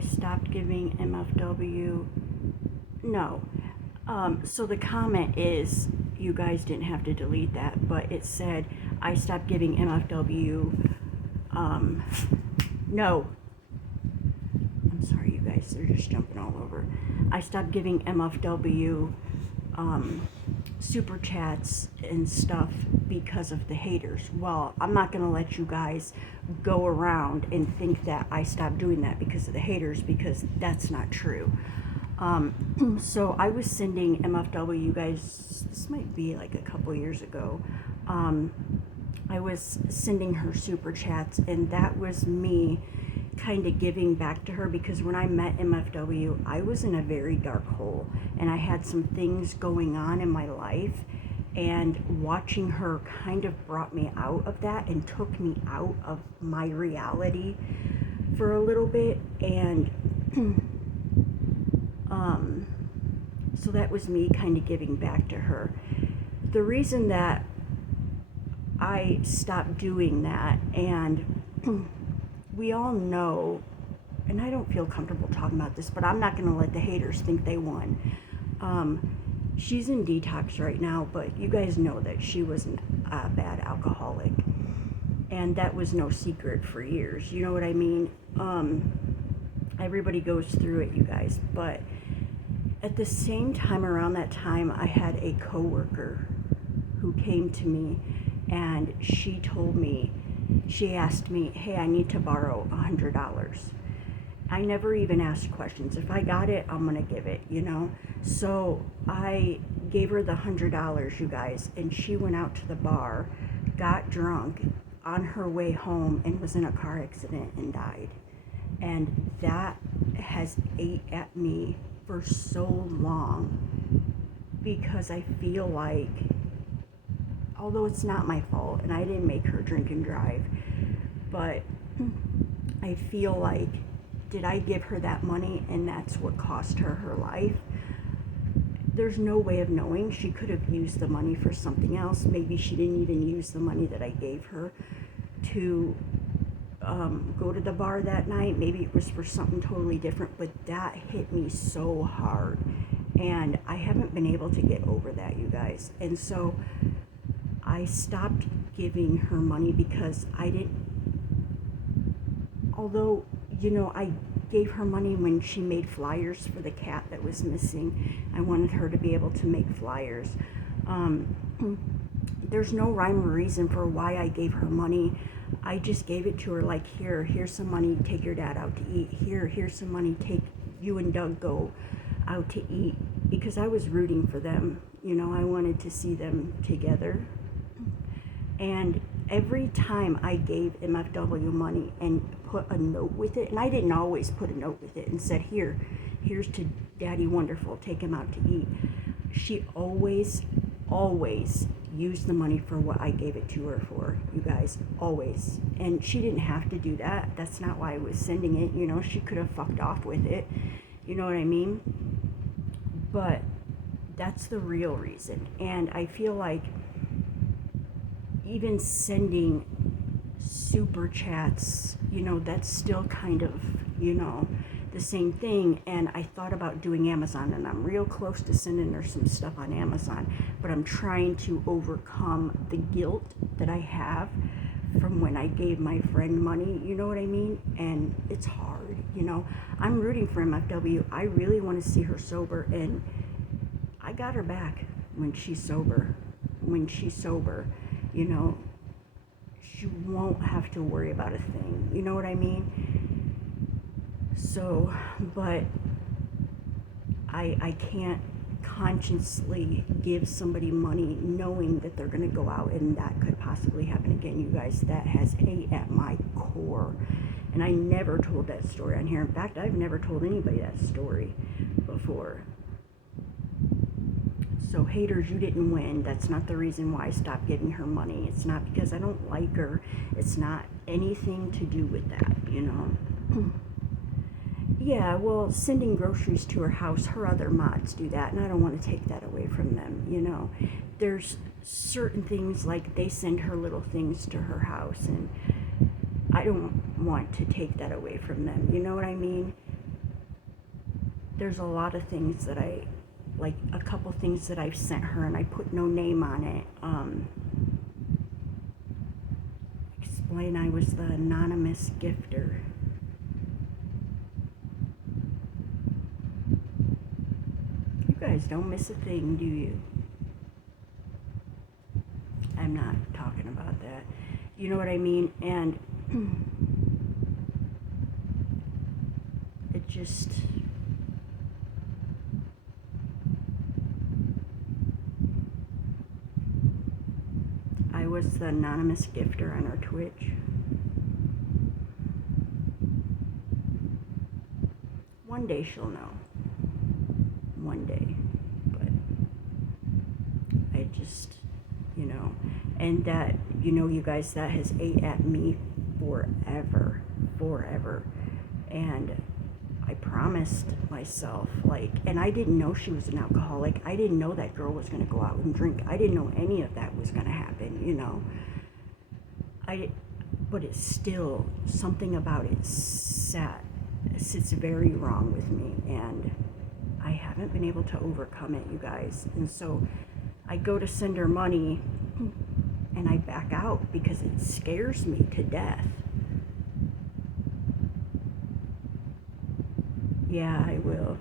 I stopped giving MFW. No. So the comment is, you guys didn't have to delete that, but it said, I stopped giving MFW. No. I'm sorry, you guys, they're just jumping all over. I stopped giving MFW super chats and stuff because of the haters. Well, I'm not going to let you guys go around and think that I stopped doing that because of the haters, because that's not true. So I was sending MFW, you guys, this might be like a couple years ago. I was sending her super chats, and that was me kind of giving back to her, because when I met MFW, I was in a very dark hole and I had some things going on in my life, and watching her kind of brought me out of that and took me out of my reality for a little bit. And so that was me kind of giving back to her. The reason that I stopped doing that, and we all know, and I don't feel comfortable talking about this, but I'm not going to let the haters think they won. She's in detox right now, but you guys know that she was a bad alcoholic, and that was no secret for years. You know what I mean? Everybody goes through it, you guys. But at the same time, around that time, I had a coworker who came to me, and she asked me, hey, I need to borrow $100. I never even asked questions. If I got it, I'm gonna give it, you know? So I gave her the $100, you guys, and she went out to the bar, got drunk on her way home, and was in a car accident and died. And that has ate at me for so long, because I feel like, although it's not my fault and I didn't make her drink and drive, but I feel like, did I give her that money and that's what cost her her life? There's no way of knowing. She could have used the money for something else. Maybe she didn't even use the money that I gave her to go to the bar that night. Maybe it was for something totally different, but that hit me so hard, and I haven't been able to get over that, you guys. And so I stopped giving her money, because although, you know, I gave her money when she made flyers for the cat that was missing. I wanted her to be able to make flyers. There's no rhyme or reason for why I gave her money. I just gave it to her like, here's some money, take your dad out to eat. Here's some money, take you and Doug go out to eat, because I was rooting for them. You know, I wanted to see them together. And every time I gave MFW money and put a note with it, and I didn't always put a note with it and said, here's to Daddy Wonderful, take him out to eat, she always used the money for what I gave it to her for, you guys, always. And she didn't have to do that. That's not why I was sending it, you know. She could have fucked off with it, you know what I mean? But that's the real reason. And I feel like even sending super chats, you know, that's still kind of, you know, the same thing. And I thought about doing Amazon, and I'm real close to sending her some stuff on Amazon, but I'm trying to overcome the guilt that I have from when I gave my friend money, you know what I mean? And it's hard, you know. I'm rooting for MFW. I really want to see her sober, and I got her back when she's sober. You know, she won't have to worry about a thing. You know what I mean? So, but I can't consciously give somebody money knowing that they're going to go out and that could possibly happen again, you guys. That has ate at my core. And I never told that story on here. In fact, I've never told anybody that story before. So haters, you didn't win. That's not the reason why I stopped giving her money. It's not because I don't like her. It's not anything to do with that, you know. Yeah, well, sending groceries to her house, her other mods do that, and I don't want to take that away from them, you know. There's certain things, like they send her little things to her house, and I don't want to take that away from them, you know what I mean? there's a lot of things that like a couple things that I've sent her and I put no name on it. Explain I was the anonymous gifter. You guys don't miss a thing, do you? I'm not talking about that. You know what I mean? And it just... I was the anonymous gifter on our Twitch. One day she'll know. One day. But I just, you know, and that, you know, you guys, that has ate at me forever. And I promised myself, like, and I didn't know she was an alcoholic. I didn't know that girl was going to go out and drink. I didn't know any of that was going to happen, you know. But it's still, something about it sits very wrong with me, and I haven't been able to overcome it, you guys. And so I go to send her money, and I back out because it scares me to death. Yeah, I will.